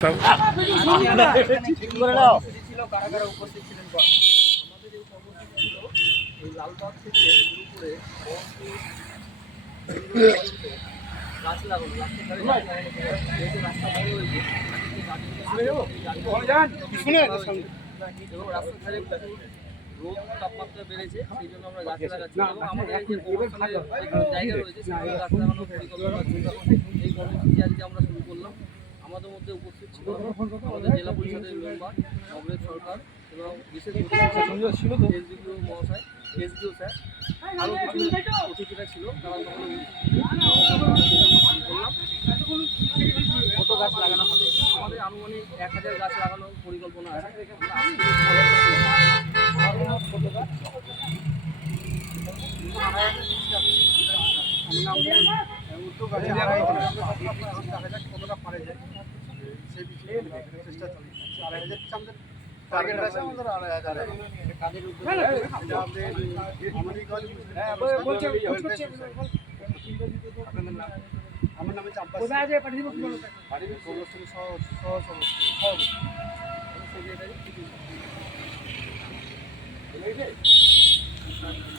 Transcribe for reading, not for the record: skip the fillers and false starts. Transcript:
উপস্থিত ছিলেন আমাদের এই কর্মসূচি ছিল এই লালবাগ থেকে শুরু করে গাছ লাগানো যেহেতু রাস্তা বড় হয়েছে এবং রাস্তার ধারে রোদ তাপমাত্রা বেড়েছে সেই জন্য আমরা গাছ লাগাচ্ছি এবং আমাদের যে জায়গা রয়েছে সেখানে গাছ লাগানোর পরিকল্পনা এই কর্মসূচি আজকে আমরা শুরু করলাম। আমাদের মধ্যে উপস্থিত ছিল আমাদের জেলা পরিষদের মেম্বার অমরেশ সরকার এবং বিশেষ ছিল এসডিপিও মহাশয়, এসডিও স্যার, আরও কিছু অতিথিরা ছিল। তারা বললাম কত গাছ লাগানো হবে, আমাদের আনুমানিক 1000 গাছ লাগানোর পরিকল্পনা আছে। কতটা পারে যায় সেই বিষয়ে চেষ্টা চালিয়েছি। 2500 টার্গেট আছে আমাদের 2500 কাজের উদ্যোগে আমার নামে চাপ বাড়ির সহ